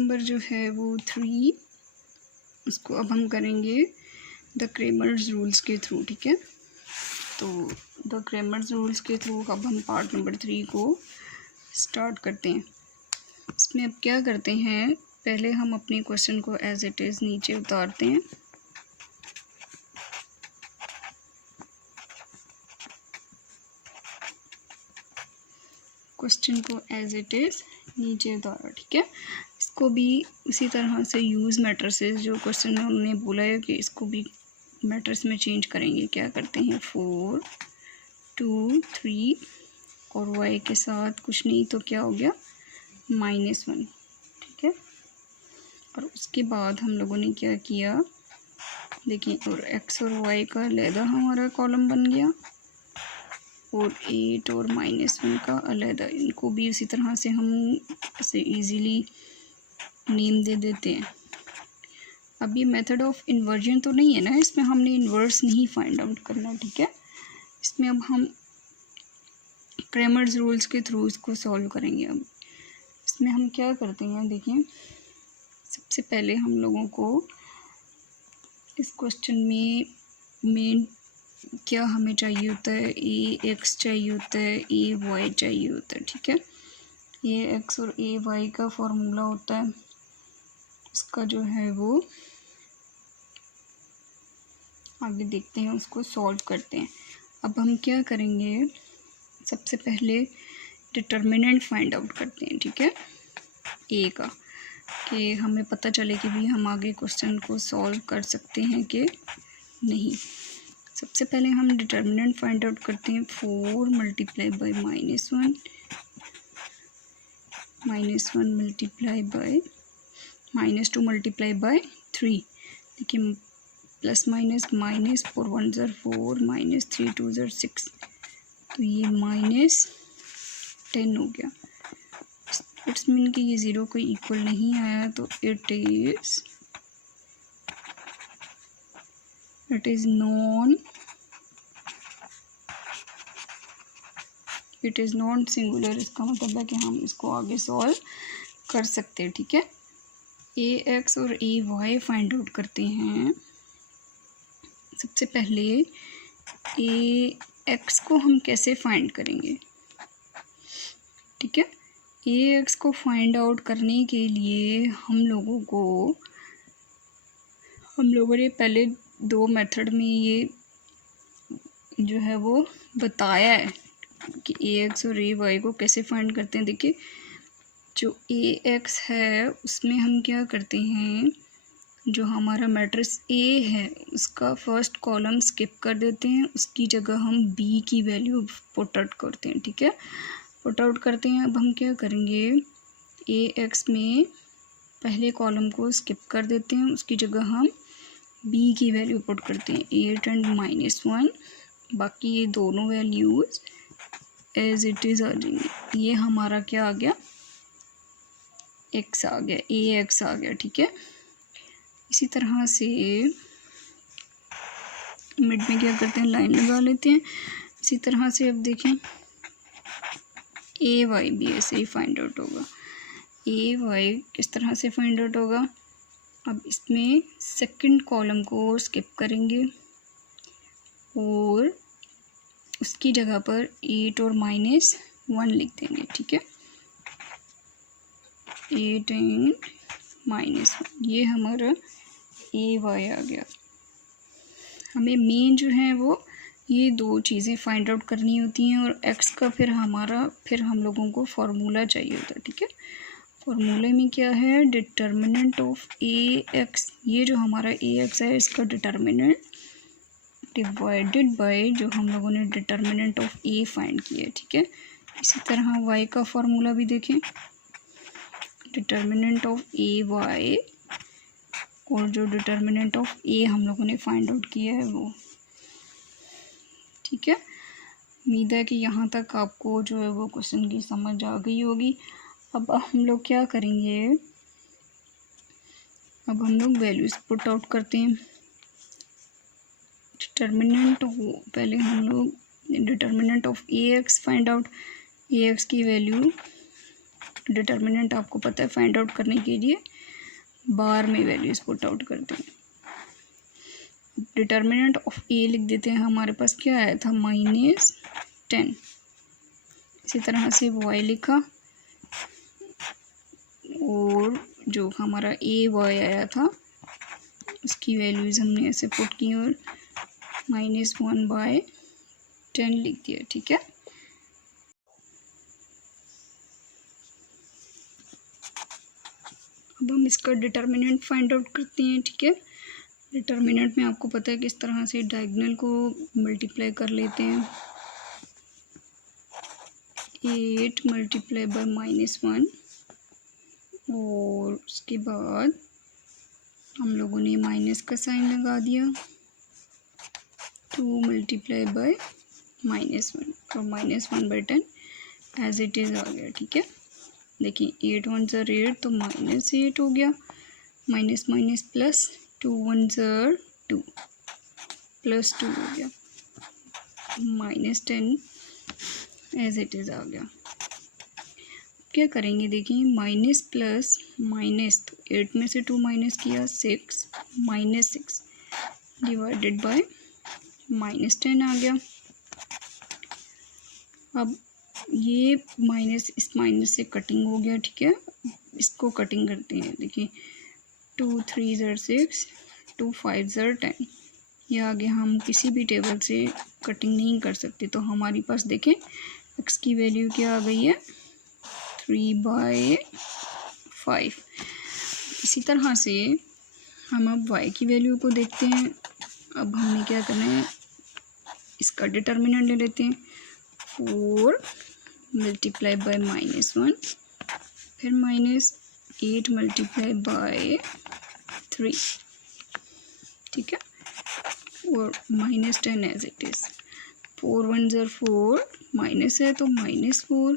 Number जो है वो 3, उसको अब हम करेंगे द क्रेमर्स रूल्स के थ्रू, ठीक है। तो द क्रेमर्स रूल्स के थ्रू अब हम पार्ट नंबर 3 को स्टार्ट करते हैं। इसमें अब क्या करते हैं, पहले हम अपने क्वेश्चन को एज इट इज़ नीचे उतारते हैं। क्वेश्चन को एज इट इज़ नीचे उतारा, ठीक है। इसको भी उसी तरह से यूज़ मैट्रिसेस, जो क्वेश्चन में उन्होंने बोला है कि इसको भी मैट्रिक्स में चेंज करेंगे। क्या करते हैं, 4 2 3 और y के साथ कुछ नहीं तो क्या हो गया, -1, ठीक है। और उसके बाद हम लोगों ने क्या किया, देखिए, और x और y का अलहदा हमारा कॉलम बन गया और 8 और -1 का अलहदा। इनको भी उसी तरह से हम ऐसे इजीली नेम दे देते हैं। अब ये मेथड ऑफ इन्वर्जन तो नहीं है ना, इसमें हमने इन्वर्स नहीं फाइंड आउट करना, ठीक है। इसमें अब हम क्रेमर्स रूल्स के थ्रू इसको सॉल्व करेंगे। अब इसमें हम क्या करते हैं, देखिए, सबसे पहले हम लोगों को इस क्वेश्चन में मेन क्या हमें चाहिए होता है, ax चाहिए होता है, ay चाहिए होता है, ठीक है। ax और ay का फॉर्मूला होता है, इसका जो है वो आगे देखते हैं, उसको सॉल्व करते हैं। अब हम क्या करेंगे, सबसे पहले डिटर्मिनेंट फाइंड आउट करते हैं, ठीक है, ए का, कि हमें पता चले कि भी हम आगे क्वेश्चन को सॉल्व कर सकते हैं कि नहीं। सबसे पहले हम डिटर्मिनेंट फाइंड आउट करते हैं, 4 multiply by -1 multiply by -2 multiply by 3। देखिए, प्लस माइनस माइनस, 4 1 ज़र 4, -3 2 ज़र 6, तो ये -10 हो गया। इट्स मीन कि ये 0 को इक्वल नहीं आया, तो इट इज़ नॉन सिंगुलर। इसका मतलब है कि हम इसको आगे सॉल्व कर सकते हैं, ठीक है। ax और ay फाइंड आउट करते हैं। सबसे पहले ax को हम कैसे फाइंड करेंगे, ठीक है। ax को फाइंड आउट करने के लिए हम लोगों ने पहले 2 मेथड में ये जो है वो बताया है कि ax और ay को कैसे फाइंड करते हैं। देखिए, जो ax है उसमें हम क्या करते हैं, जो हमारा मैट्रिक्स A है उसका फर्स्ट कॉलम स्किप कर देते हैं, उसकी जगह हम B की वैल्यू पुट आउट करते हैं, ठीक है, पुट आउट करते हैं। अब हम क्या करेंगे, ax में पहले कॉलम को स्किप कर देते हैं, उसकी जगह हम B की वैल्यू पुट करते हैं, 8 एंड -1। बाकी ये दोनों वैल्यूज एज इट इज़ आ जाएंगे। ये हमारा क्या आ गया, x आ गया, ax आ गया, ठीक है। इसी तरह से मिड में क्या करते हैं, लाइन लगा लेते हैं। इसी तरह से अब देखें, ay भी ऐसे ही फाइंड आउट होगा। ay किस तरह से फाइंड आउट होगा, अब इसमें सेकंड कॉलम को स्किप करेंगे और उसकी जगह पर 8 और -1 लिख देंगे, ठीक है, 8 एंड -1, ये हमारा ay आ गया। हमें मेन जो है वो ये 2 चीज़ें फाइंड आउट करनी होती हैं, और x का फिर हम लोगों को फार्मूला चाहिए होता है, ठीक है। फार्मूले में क्या है, डिटर्मिनेंट ऑफ ax, ये जो हमारा ax है इसका डिटर्मिनेंट डिवाइडेड बाय जो हम लोगों ने डिटर्मिनेंट ऑफ a फाइंड किया है, ठीक है। इसी तरह y का फार्मूला भी देखें, डिटर्मिनेंट ऑफ ay और जो डिटर्मिनेंट ऑफ a हम लोगों ने फाइंड आउट किया है वो, ठीक है। उम्मीद है कि यहाँ तक आपको जो है वो क्वेश्चन की समझ आ गई होगी। अब हम लोग क्या करेंगे, अब हम लोग वैल्यूज पुट आउट करते हैं। डिटर्मिनेंट पहले हम लोग determinant of ax find out, ax की वैल्यू डिटर्मिनेंट आपको पता है फाइंड आउट करने के लिए बार में वैल्यूज़ पुट आउट करते हैं। डिटर्मिनेंट ऑफ ए लिख देते हैं, हमारे पास क्या आया था -10। इसी तरह से वाई लिखा और जो हमारा ए वाई आया था उसकी वैल्यूज़ हमने ऐसे पुट की और -1/10 लिख दिया। ठीक है, अब हम इसका डिटर्मिनेंट फाइंड आउट करते हैं। ठीक है, डिटर्मिनेंट में आपको पता है किस तरह से डायगोनल को मल्टीप्लाई कर लेते हैं। 8 मल्टीप्लाई बाय -1 और उसके बाद हम लोगों ने माइनस का साइन लगा दिया। 2 मल्टीप्लाई बाय -1 और -1/10 एज इट इज़ आ गया। ठीक है, देखिए 8 1 ज़र 8 तो -8 हो गया, माइनस माइनस प्लस 2 1 ज़र 2 प्लस 2 हो गया, -10 एज इट इज़ आ गया। क्या करेंगे, देखिए माइनस प्लस माइनस, तो 8 में से 2 माइनस किया 6 -6 डिवाइडेड बाय -10 आ गया। अब ये माइनस इस माइनस से कटिंग हो गया। ठीक है, इसको कटिंग करते हैं। देखिए 2 3 ज़र 6 2 5 ज़र 10, ये आगे हम किसी भी टेबल से कटिंग नहीं कर सकते, तो हमारे पास देखें x की वैल्यू क्या आ गई है 3/5। इसी तरह से हम अब y की वैल्यू को देखते हैं। अब हमने क्या करना है, इसका डिटर्मिनेंट ले लेते हैं 4 मल्टीप्लाई बाय -1 फिर -8 मल्टीप्लाई बाय 3। ठीक है, और -10 एज इट इज़। 4 1 ज़र 4 माइनस है तो -4,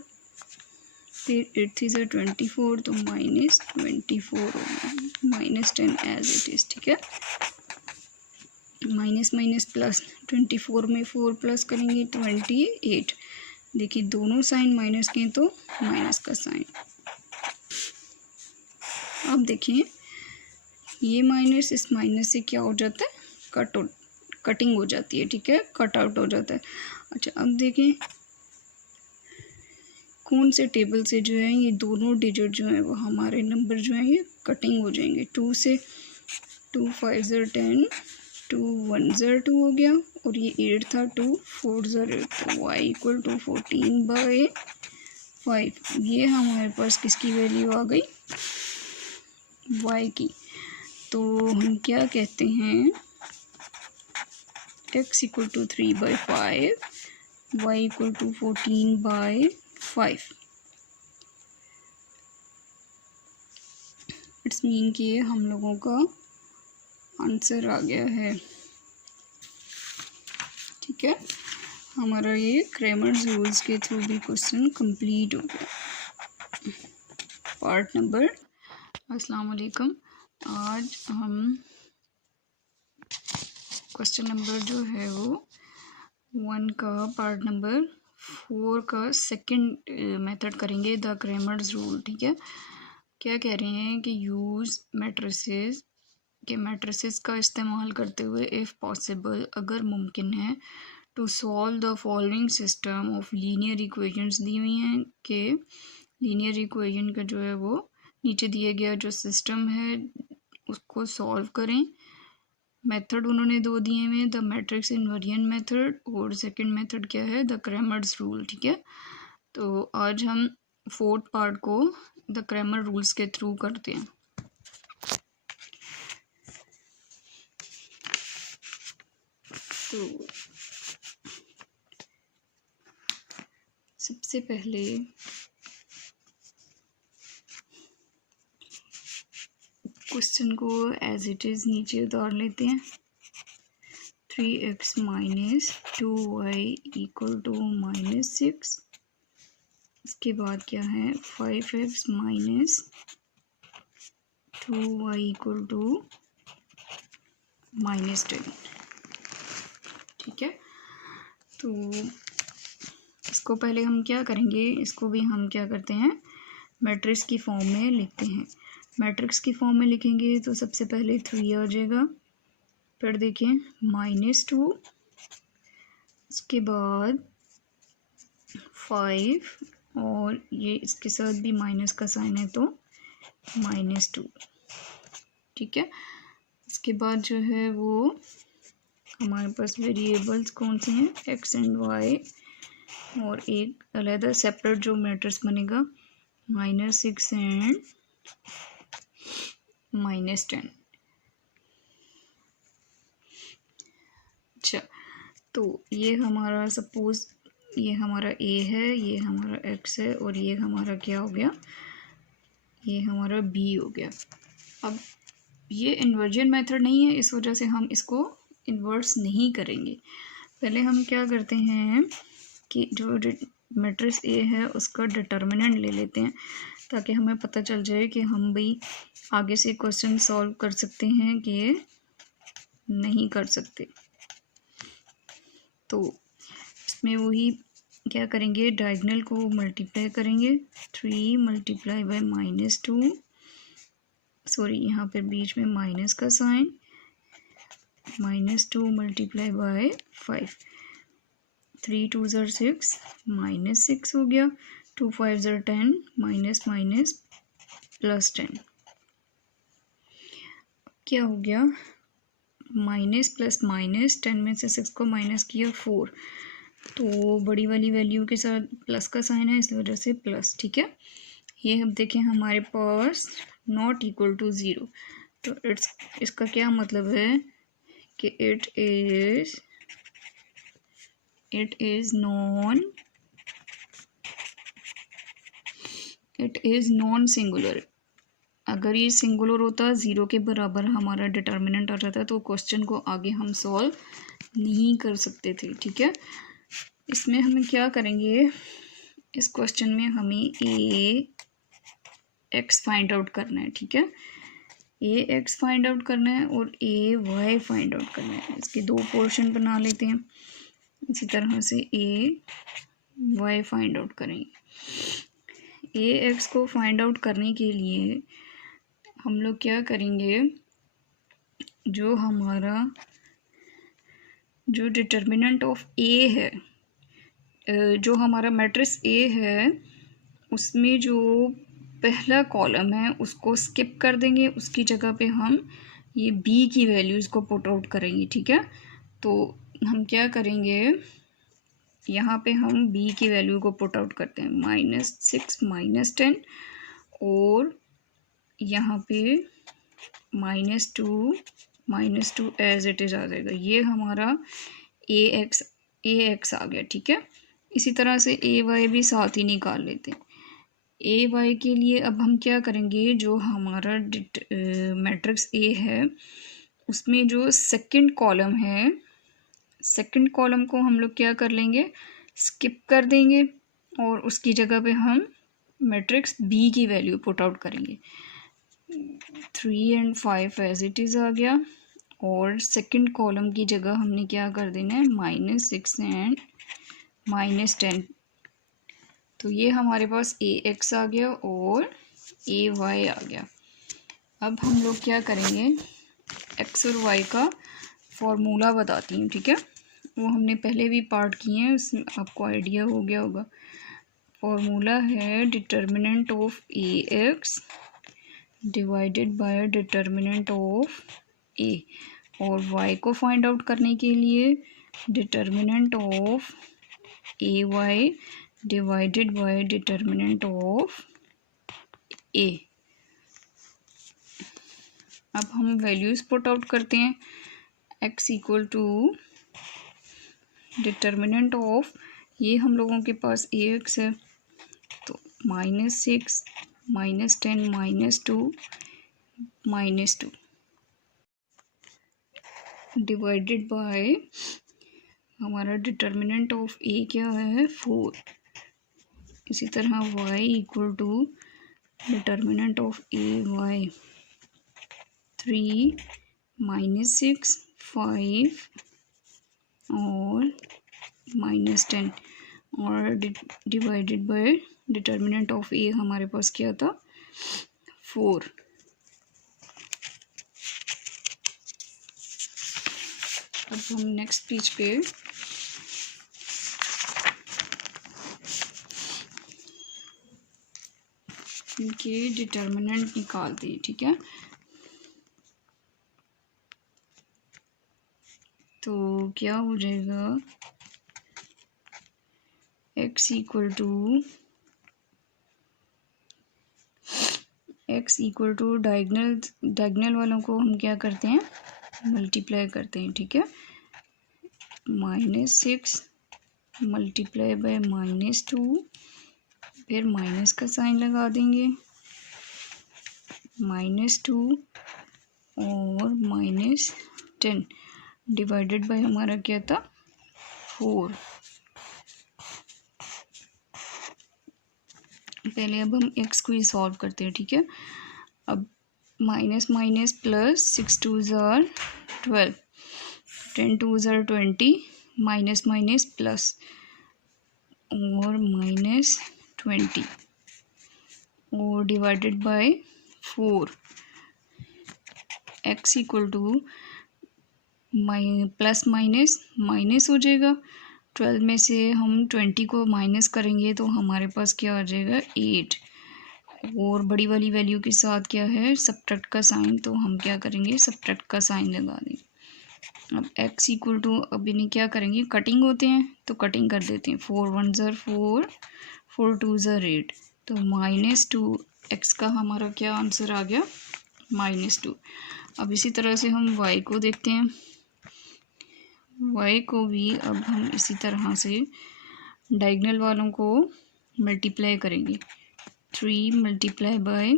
फिर 8 3 ज़र 24 तो -24 हो गया, -10 एज इट इज़। ठीक है, माइनस माइनस प्लस, 24 में 4 प्लस करेंगे 28। देखिए दोनों साइन माइनस के तो माइनस का साइन। अब देखिए ये माइनस इस माइनस से क्या हो जाता है, कटिंग हो जाती है। ठीक है, कट आउट हो जाता है। अच्छा, अब देखें कौन से टेबल से जो है ये दोनों डिजिट जो है वो हमारे नंबर जो है ये कटिंग हो जाएंगे। 2 से 2 5 ज़र 10 2 1 ज़र 2 हो गया, और ये 8 था 2 4 ज़र 8, तो y इक्वल टू 14/5। ये हमारे पास किसकी वैल्यू आ गई, y की। तो हम क्या कहते हैं, x equal to 3/5, y equal to 14/5। It's mean कि ये हम लोगों का आंसर आ गया है। ठीक है, हमारा ये क्रैमर्स रूल्स के थ्रू भी क्वेश्चन कंप्लीट हो गया। पार्ट नंबर, अस्सलाम वालेकुम। आज हम क्वेश्चन नंबर जो है वो 1 का पार्ट नंबर 4 का सेकंड मेथड करेंगे, द क्रैमर्स रूल। ठीक है, क्या कह रहे हैं कि यूज़ मैट्रिसेस के मैट्रिसेस का इस्तेमाल करते हुए इफ़ पॉसिबल, अगर मुमकिन है, to solve the following system of linear equations दी हुई हैं कि लीनियर इक्वेशन का जो है वो नीचे दिया गया जो सिस्टम है उसको सॉल्व करें। मेथड उन्होंने दो दिए हुए, द मैट्रिक्स इनवेरिएंट मेथड और सेकंड मेथड क्या है, द क्रैमर्स रूल। ठीक है, तो आज हम 4th पार्ट को द क्रैमर रूल्स के थ्रू करते हैं। तो सबसे पहले क्वेश्चन को एज इट इज़ नीचे उतार लेते हैं। 3x minus 2y equal to -6। इसके बाद क्या है, 5x minus 2y equal to -10। ठीक है, तो इसको पहले हम क्या करेंगे, इसको भी हम क्या करते हैं मैट्रिक्स की फॉर्म में लिखते हैं। मैट्रिक्स की फॉर्म में लिखेंगे तो सबसे पहले 3 आ जाएगा, फिर देखिए -2, उसके बाद 5 और ये इसके साथ भी माइनस का साइन है तो -2, ठीक है। इसके बाद जो है वो हमारे पास वेरिएबल्स कौन से हैं, x एंड y, और एक अलग सेपरेट जो मैट्रिक्स बनेगा -6 एंड -10। अच्छा, तो ये हमारा सपोज ये हमारा a है, ये हमारा x है, और ये हमारा क्या हो गया, ये हमारा b हो गया। अब ये इन्वर्जन मेथड नहीं है, इस वजह से हम इसको इन्वर्स नहीं करेंगे। पहले हम क्या करते हैं कि जो मैट्रिक्स ए है उसका डिटर्मिनेंट ले लेते हैं, ताकि हमें पता चल जाए कि हम भी आगे से क्वेश्चन सॉल्व कर सकते हैं कि नहीं कर सकते। तो इसमें वही क्या करेंगे, डायगोनल को मल्टीप्लाई करेंगे, 3 मल्टीप्लाई बाय -2, सॉरी यहाँ पे बीच में माइनस का साइन, -2 मल्टीप्लाई बाय 5, 3 2 ज़र 6, -6 हो गया, 2 5 ज़र 10, माइनस माइनस +10, क्या हो गया, माइनस प्लस माइनस, 10 में से 6 को माइनस किया 4, तो बड़ी वाली वैल्यू के साथ प्लस का साइन है, इस वजह से प्लस, ठीक है। ये अब देखें हमारे पास नॉट इक्वल टू 0, तो इसका क्या मतलब है कि इट इज नॉन सिंगुलर। अगर ये सिंगुलर होता, 0 के बराबर हमारा डिटर्मिनेंट आ जाता, तो क्वेश्चन को आगे हम सॉल्व नहीं कर सकते थे, ठीक है। इसमें हमें क्या करेंगे, इस क्वेश्चन में हमें ax फाइंड आउट करना है, ठीक है। ax फाइंड आउट करना है और ay फाइंड आउट करना है। इसके दो पोर्शन बना लेते हैं, इसी तरह से ay फाइंड आउट करेंगे। ax को फाइंड आउट करने के लिए हम लोग क्या करेंगे, जो हमारा जो डिटर्मिनेंट ऑफ a है, जो हमारा मैट्रिक्स a है, उसमें जो पहला कॉलम है उसको स्किप कर देंगे, उसकी जगह पे हम ये b की वैल्यूज़ को पुट आउट करेंगे, ठीक है। तो हम क्या करेंगे, यहाँ पे हम b की वैल्यू को पुट आउट करते हैं, -6 -10, और यहाँ पे -2 एज इट इज़ आ जाएगा। ये हमारा ax आ गया, ठीक है। इसी तरह से ay भी साथ ही निकाल लेते हैं। ay के लिए अब हम क्या करेंगे, जो हमारा मैट्रिक्स a है उसमें जो सेकंड कॉलम है, सेकंड कॉलम को हम लोग क्या कर लेंगे, स्किप कर देंगे, और उसकी जगह पे हम मैट्रिक्स b की वैल्यू पुट आउट करेंगे। 3 एंड 5 एज इट इज़ आ गया, और सेकंड कॉलम की जगह हमने क्या कर देना है, -6 एंड -10। तो ये हमारे पास ax आ गया और ay आ गया। अब हम लोग क्या करेंगे, x और y का फॉर्मूला बताती हूँ, ठीक है। वो हमने पहले भी पार्ट किए हैं, उसमें आपको आइडिया हो गया होगा। फॉर्मूला है determinant of ax divided by determinant of a, और y को फाइंड आउट करने के लिए determinant of ay divided by determinant of a। अब हम वैल्यूज़ पुट आउट करते हैं, x equal to determinant of, ये हम लोगों के पास ax है, तो -6 -10 -2 डिवाइडेड बाय हमारा डिटर्मिनेंट ऑफ a क्या है, 4। इसी तरह y equal to determinant of ay 3 -6 5 और -10, और divided by determinant of a हमारे पास क्या था, 4। अब हम नेक्स्ट पेज पे इनके डिटर्मिनेंट निकालते हैं, ठीक है। तो क्या हो जाएगा, x इक्वल टू डायगनल वालों को हम क्या करते हैं, मल्टीप्लाई करते हैं, ठीक है। -6 मल्टीप्लाई बाय -2, फिर माइनस का साइन लगा देंगे, -2 और -10 डिवाइडेड बाय हमारा क्या था, 4। पहले अब हम x को ही सॉल्व करते हैं, ठीक है। अब minus minus plus, 6 2s are 12, 10 2s are 20, minus minus plus और -20 और divided bye 4। x equal two plus minus minus हो जाएगा, 12 में से हम 20 को माइनस करेंगे तो हमारे पास क्या आ जाएगा, 8। और बड़ी वाली वैल्यू के साथ क्या है, सब्ट्रैक्ट का साइन, तो हम क्या करेंगे, सब्ट्रैक्ट का साइन लगा देंगे। अब x इक्वल टू, अब इन्हें क्या करेंगे, कटिंग होते हैं तो कटिंग कर देते हैं, 4 1s are 4, 4 2s are 8, तो -2 x का हमारा क्या आंसर आ गया, -2। अब इसी तरह से हम y को देखते हैं, y को भी अब हम इसी तरह से डायगनल वालों को मल्टीप्लाई करेंगे, 3 मल्टीप्लाई बाय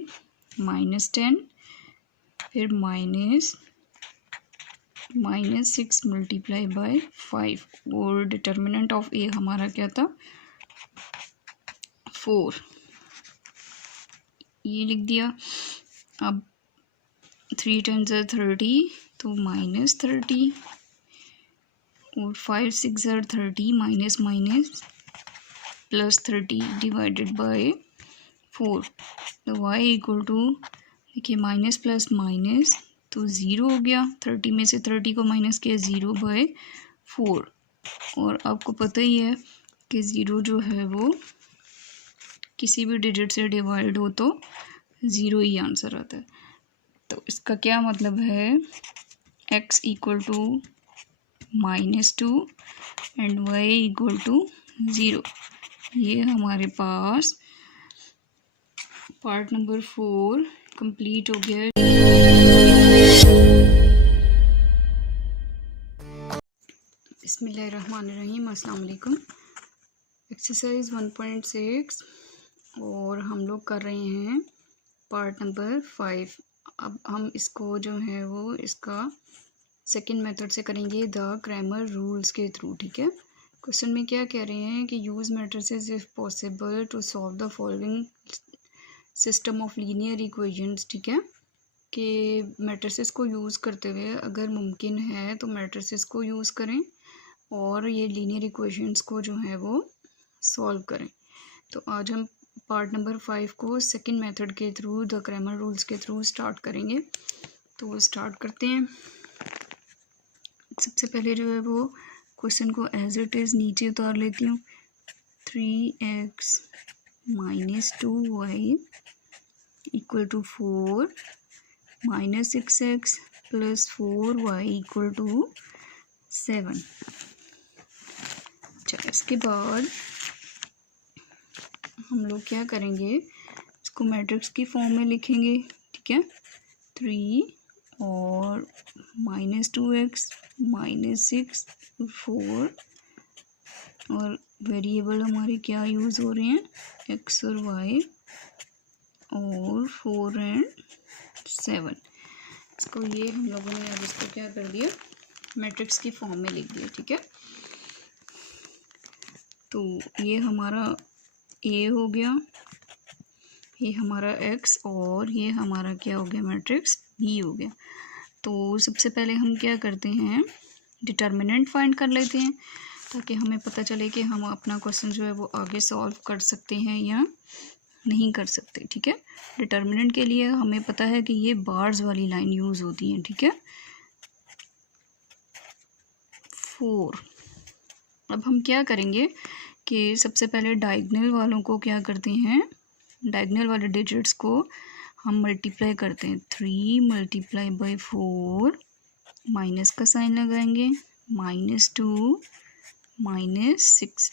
-10, फिर -6 मल्टीप्लाई बाय 5 और डिटर्मिनेंट ऑफ a हमारा क्या था, 4, ये लिख दिया। अब 3 times 30 तो -30 और 5 6 30, minus minus plus 30 divided by 4। तो y इक्वल टू, देखिए माइनस प्लस माइनस तो 0 हो गया, 30 में से 30 को माइनस किया, 0/4। और आपको पता ही है कि 0 जो है वो किसी भी डिजिट से डिवाइड हो तो 0 ही आंसर आता है। तो इसका क्या मतलब है, x equal to -2 and y equal to 0। ये हमारे पास पार्ट नंबर 4 कंप्लीट हो गया है। बिस्मिल्लाहिर्रहमानिर्रहीम, अस्सलाम वालेकुम। एक्सरसाइज 1.6 और हम लोग कर रहे हैं पार्ट नंबर 5। अब हम इसको जो है वो इसका सेकंड मेथड से करेंगे, द क्रैमर रूल्स के थ्रू, ठीक है। क्वेश्चन में क्या कह रहे हैं कि use matrices if possible to solve the following system of linear equations, ठीक है। कि मैट्रिसेस को यूज़ करते हुए अगर मुमकिन है तो मैट्रिसेस को यूज़ करें और ये लीनियर इक्वेशंस को जो है वो सॉल्व करें। तो आज हम पार्ट नंबर 5 को सेकंड मेथड के थ्रू, द क्रैमर रूल्स के थ्रू स्टार्ट करेंगे। तो वो स्टार्ट करते हैं। सबसे पहले जो है वो क्वेश्चन को एज इट इज़ नीचे उतार लेती हूँ। 3x - 2y equal to 4 -6x + 4y equal to 7। अच्छा, इसके बाद हम लोग क्या करेंगे, इसको मैट्रिक्स की फॉर्म में लिखेंगे, ठीक है। 3 और -2x -6 4 और वेरिएबल हमारे क्या यूज़ हो रहे हैं, x और y और 4 एंड 7। इसको ये हम लोगों ने अब इसको क्या कर दिया, मैट्रिक्स की फॉर्म में लिख दिया, ठीक है। तो ये हमारा a हो गया, ये हमारा x और ये हमारा क्या हो गया, मैट्रिक्स b हो गया। तो सबसे पहले हम क्या करते हैं, डिटर्मिनेंट फाइंड कर लेते हैं ताकि हमें पता चले कि हम अपना क्वेश्चन जो है वो आगे सॉल्व कर सकते हैं या नहीं कर सकते, ठीक है। डिटर्मिनेंट के लिए हमें पता है कि ये बार्स वाली लाइन यूज़ होती हैं, ठीक है। 4। अब हम क्या करेंगे कि सबसे पहले डायगोनल वालों को क्या करते हैं, डायगोनल वाले डिजिट्स को हम मल्टीप्लाई करते हैं। 3 मल्टीप्लाई बाई 4, माइनस का साइन लगाएंगे, -2 -6,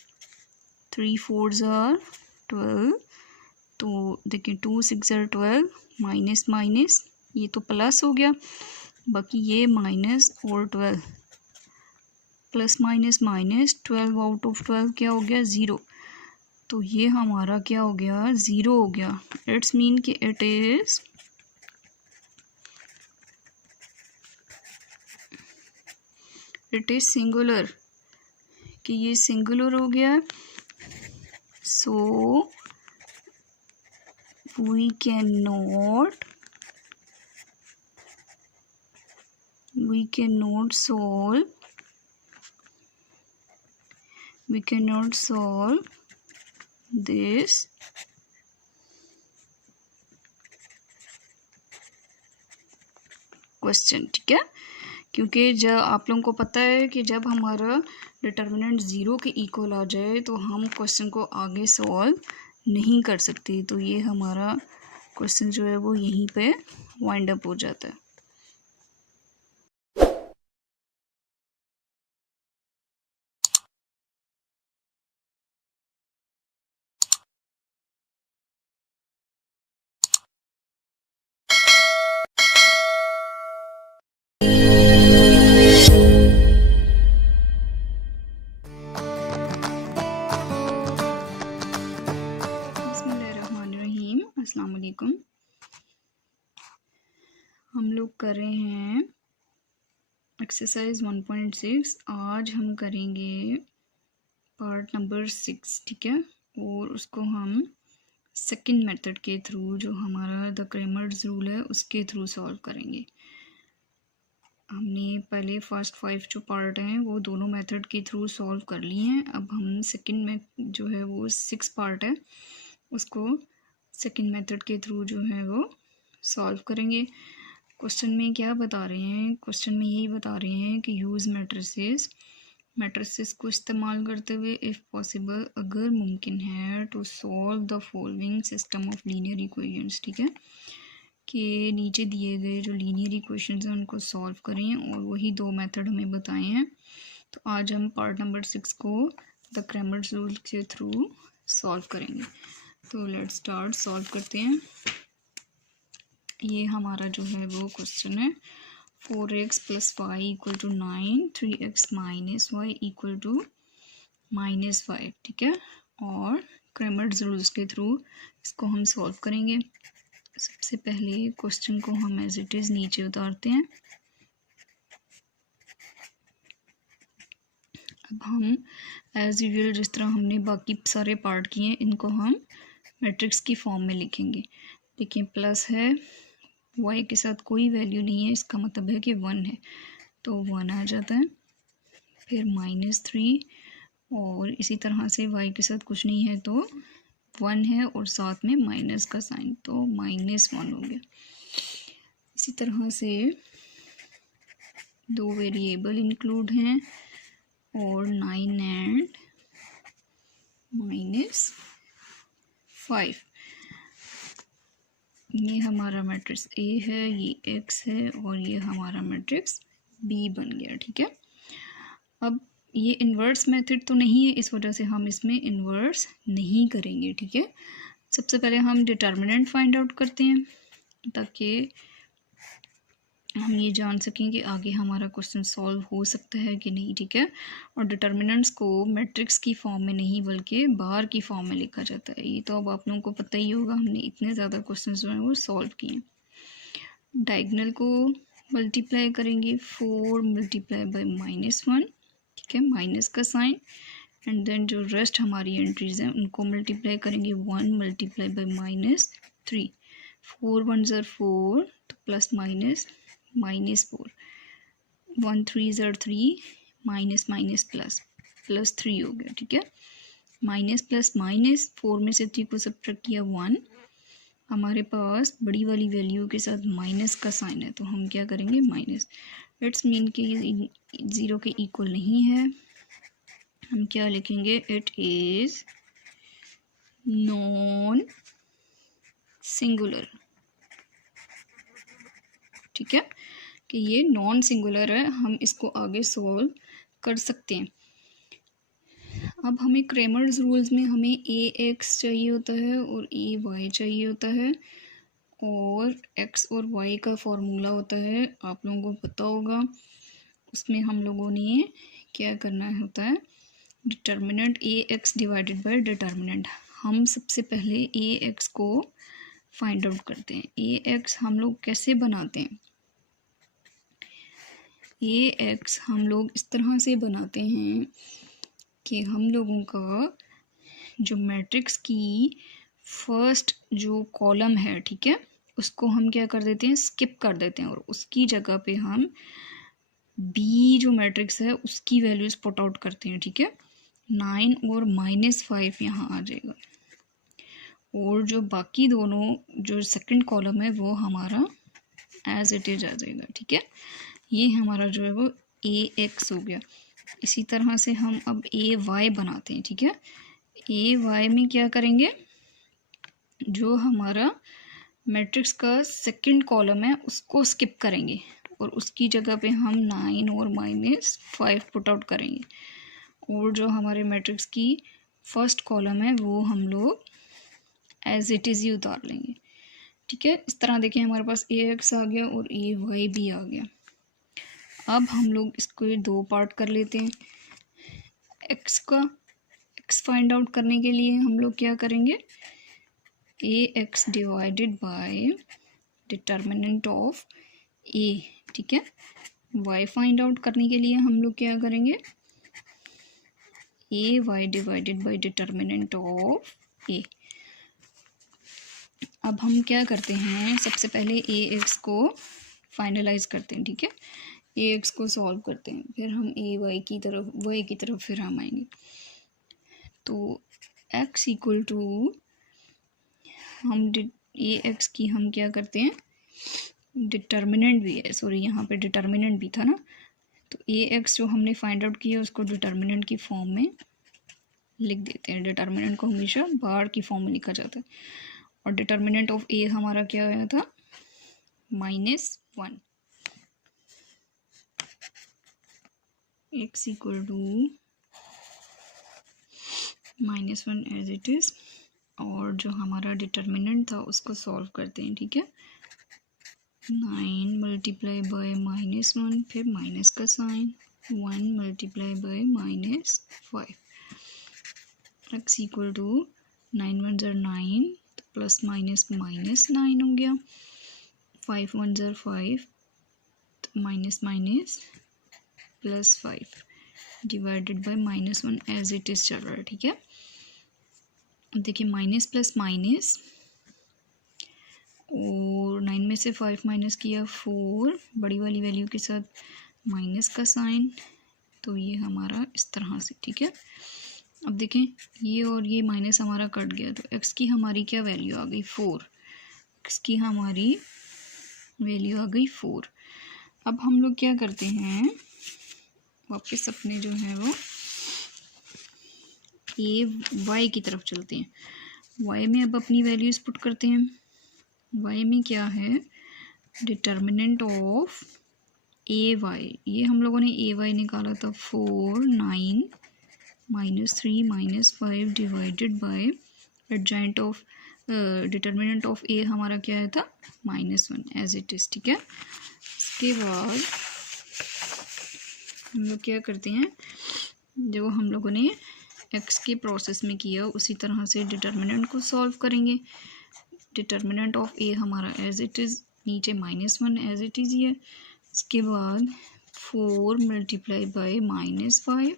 3 4s are 12, तो देखिए 2 6 are 12, माइनस माइनस ये तो प्लस हो गया, बाकी ये माइनस और 12, plus minus minus, 12 out of 12 क्या हो गया, 0। तो ये हमारा क्या हो गया, 0 हो गया। इट्स मीन कि इट इज सिंगुलर, कि ये सिंगुलर हो गया। So we can not solve this question, ठीक है। क्योंकि जब आप लोगों को पता है कि जब हमारा डिटर्मिनेंट 0 के इक्वल आ जाए तो हम क्वेश्चन को आगे सॉल्व नहीं कर सकते। तो ये हमारा क्वेश्चन जो है वो यहीं पे वाइंड अप हो जाता है। बिस्मिल्लाहिर्रहमानिर्रहीम, अस्सलाम वालेकुम। हम लोग कर रहे हैं एक्सरसाइज 1.6। आज हम करेंगे पार्ट नंबर 6, ठीक है। और उसको हम सेकंड मेथड के थ्रू, जो हमारा द क्रैमर्स रूल है, उसके थ्रू सॉल्व करेंगे। हमने पहले फर्स्ट 5 जो पार्ट हैं वो दोनों मेथड के थ्रू सॉल्व कर लिए हैं। अब हम सेकंड में जो है वो 6 पार्ट है, उसको सेकंड मेथड के थ्रू जो है वो सॉल्व करेंगे। क्वेश्चन में क्या बता रहे हैं, क्वेश्चन में यही बता रहे हैं कि यूज़ मैट्रिसेस को इस्तेमाल करते हुए इफ़ पॉसिबल, अगर मुमकिन है, to solve the following system of linear equations, ठीक है। कि नीचे दिए गए जो लीनियर इक्वेशंस हैं उनको सॉल्व करें, और वही 2 मेथड हमें बताए हैं। तो आज हम पार्ट नंबर 6 को द क्रैमर्स रूल के थ्रू सॉल्व करेंगे। तो लेट्स स्टार्ट, सॉल्व करते हैं। ये हमारा जो है वो क्वेश्चन है 4x + y = 9, 3x - y = -5, ठीक है। और क्रैमर्स रूल्स के थ्रू इसको हम सॉल्व करेंगे। सबसे पहले क्वेश्चन को हम एज इट इज़ नीचे उतारते हैं। अब हम एज यूजुअल जिस तरह हमने बाकी सारे पार्ट किए हैं, इनको हम मैट्रिक्स की फॉर्म में लिखेंगे। देखिए प्लस है, y के साथ कोई वैल्यू नहीं है, इसका मतलब है कि 1 है, तो 1 आ जाता है। फिर -3, और इसी तरह से y के साथ कुछ नहीं है तो 1 है, और साथ में माइनस का साइन, तो -1 हो गया। इसी तरह से 2 वेरिएबल इंक्लूड हैं, और 9 एंड -5। ये हमारा मैट्रिक्स A है, ये X है, और ये हमारा मैट्रिक्स B बन गया, ठीक है। अब ये इन्वर्स मेथड तो नहीं है, इस वजह से हम इसमें इन्वर्स नहीं करेंगे, ठीक है। सबसे पहले हम डिटर्मिनेंट फाइंड आउट करते हैं, ताकि हम ये जान सकें कि आगे हमारा क्वेश्चन सॉल्व हो सकता है कि नहीं, ठीक है। और डिटर्मिनेंट्स को मैट्रिक्स की फॉर्म में नहीं बल्कि बार की फॉर्म में लिखा जाता है। ये तो अब आप लोगों को पता ही होगा, हमने इतने ज़्यादा क्वेश्चन जो हैं वो सॉल्व किए। डायगोनल को मल्टीप्लाई करेंगे, 4 मल्टीप्लाई बाई -1, ठीक है, माइनस का साइन। एंड देन जो रेस्ट हमारी एंट्रीज़ हैं उनको मल्टीप्लाई करेंगे, 1 मल्टीप्लाई बाई -3, 4 1s are 4, तो plus minus -4, 1 3s are 3, minus minus plus, +3 हो गया, ठीक है। माइनस प्लस माइनस, 4 में से 3 को सब्ट्रैक्ट किया 1, हमारे पास बड़ी वाली वैल्यू के साथ माइनस का साइन है, तो हम क्या करेंगे माइनस। इट्स मीन कि ये 0 के इक्वल नहीं है। हम क्या लिखेंगे, इट इज़ नॉन सिंगुलर। ठीक है, कि ये नॉन सिंगुलर है, हम इसको आगे सोल्व कर सकते हैं। अब हमें क्रेमर्स रूल्स में हमें ए एक्स चाहिए होता है और ए वाई चाहिए होता है, और एक्स और वाई का फॉर्मूला होता है, आप लोगों को पता होगा। उसमें हम लोगों ने क्या करना होता है, determinant A X divided by determinant. हम सबसे पहले ए एक्स को फाइंड आउट करते हैं। ए एक्स हम लोग कैसे बनाते हैं, ए एक्स हम लोग इस तरह से बनाते हैं कि हम लोगों का जो मैट्रिक्स की फर्स्ट जो कॉलम है, ठीक है, उसको हम क्या कर देते हैं, स्किप कर देते हैं, और उसकी जगह पे हम बी जो मैट्रिक्स है उसकी वैल्यूज पुट आउट करते हैं। ठीक है, 9 और -5 यहाँ आ जाएगा, और जो बाकी दोनों जो सेकंड कॉलम है वो हमारा एज इट इज आ जाएगा। ठीक है, ये हमारा जो है वो ए एक्स हो गया। इसी तरह से हम अब ए वाई बनाते हैं। ठीक है, ए वाई में क्या करेंगे, जो हमारा मैट्रिक्स का सेकंड कॉलम है उसको स्किप करेंगे, और उसकी जगह पे हम 9 और -5 पुट आउट करेंगे, और जो हमारे मैट्रिक्स की फर्स्ट कॉलम है वो हम लोग एज इट इज़ ही उतार लेंगे। ठीक है, इस तरह देखिए हमारे पास ए एक्स आ गया और ए वाई भी आ गया। अब हम लोग इसको 2 पार्ट कर लेते हैं। एक्स फाइंड आउट करने के लिए हम लोग क्या करेंगे, A X divided by determinant of A. ठीक है, वाई फाइंड आउट करने के लिए हम लोग क्या करेंगे, A Y divided by determinant of A. अब हम क्या करते हैं, सबसे पहले ए एक्स को फाइनलाइज करते हैं। ठीक है, ए एक्स को सॉल्व करते हैं, फिर हम ए वाई की तरफ फिर हम आएंगे। तो एक्स इक्वल टू हम ए एक्स की हम क्या करते हैं, डिटर्मिनेंट भी है, सॉरी यहाँ पे डिटर्मिनेंट भी था ना, तो ए एक्स जो हमने फाइंड आउट किया उसको डिटर्मिनेंट की फॉर्म में लिख देते हैं। डिटर्मिनेंट को हमेशा बार की फॉर्म में लिखा जाता है, और डिटर्मिनेंट ऑफ ए हमारा क्या आया था, -1। X equal to -1 as it is, और जो हमारा डिटर्मिनेंट था उसको सॉल्व करते हैं। ठीक है, 9 मल्टीप्लाई बाय -1, फिर माइनस का sign, 1 multiply by -5। X equal to 9 1 ज़र 9, प्लस माइनस -9 हो गया, 5 1 ज़र 5, तो minus +5 divided by -1 as it is चल रहा है। ठीक है, अब देखिए माइनस प्लस माइनस, और 9 में से 5 माइनस किया 4, बड़ी वाली वैल्यू के साथ माइनस का साइन, तो ये हमारा इस तरह से। ठीक है, अब देखें ये और ये माइनस हमारा कट गया, तो एक्स की हमारी क्या वैल्यू आ गई, 4। एक्स की हमारी वैल्यू आ गई 4। अब हम लोग क्या करते हैं, वापस अपने जो है वो ए वाई की तरफ चलते हैं। वाई में अब अपनी वैल्यूज पुट करते हैं। वाई में क्या है, डिटर्मिनेंट ऑफ ए वाई, ये हम लोगों ने ए वाई निकाला था 4 9 -3 -5 divided by adjoint of determinant of A हमारा क्या आया था, -1 एज इट इज़। ठीक है, इसके बाद हम लोग क्या करते हैं, जो हम लोगों ने एक्स के प्रोसेस में किया उसी तरह से डिटर्मिनेंट को सॉल्व करेंगे। डिटर्मिनेंट ऑफ ए हमारा एज इट इज़, नीचे -1 एज इट इज़ ही है। इसके बाद 4 मल्टीप्लाई बाय -5,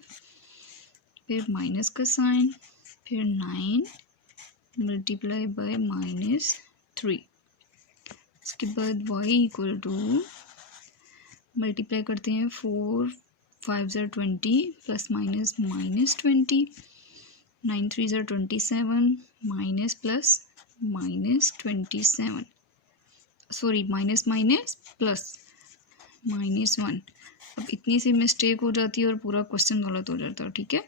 फिर माइनस का साइन, फिर 9 मल्टीप्लाई बाय -3। इसके बाद y इक्वल टू मल्टीप्लाई करते हैं, 4 5 ज़र 20, प्लस माइनस -20, 9 3 ज़र 27, minus plus -27, sorry minus minus plus -1। अब इतनी सी मिस्टेक हो जाती है और पूरा क्वेश्चन गलत हो जाता है, ठीक है।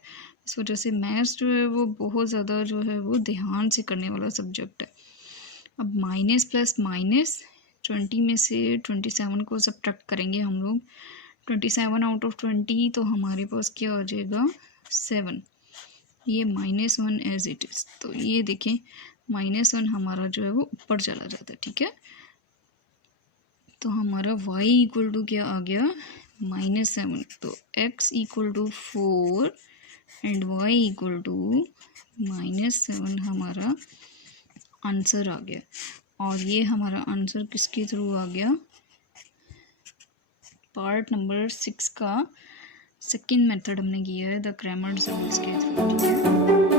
इस वजह से मैथ्स जो है वो बहुत ज़्यादा जो है वो ध्यान से करने वाला सब्जेक्ट है। अब माइनस प्लस माइनस 20 में से 27 को सब्ट्रैक्ट करेंगे हम लोग। 27 आउट ऑफ 20 तो हमारे पास क्या आ जाएगा 7। ये -1 एज इट इज़। तो ये देखें -1 हमारा जो है वो ऊपर चला जाता है, ठीक है। तो हमारा y इक्वल टू क्या आ गया -7। तो x equal to 4 and y equal to -7 हमारा आंसर आ गया। और ये हमारा आंसर किसके थ्रू आ गया, पार्ट नंबर 6 का सेकंड मेथड हमने किया है द क्रैमर्स रूल्स के थ्रू, ठीक है।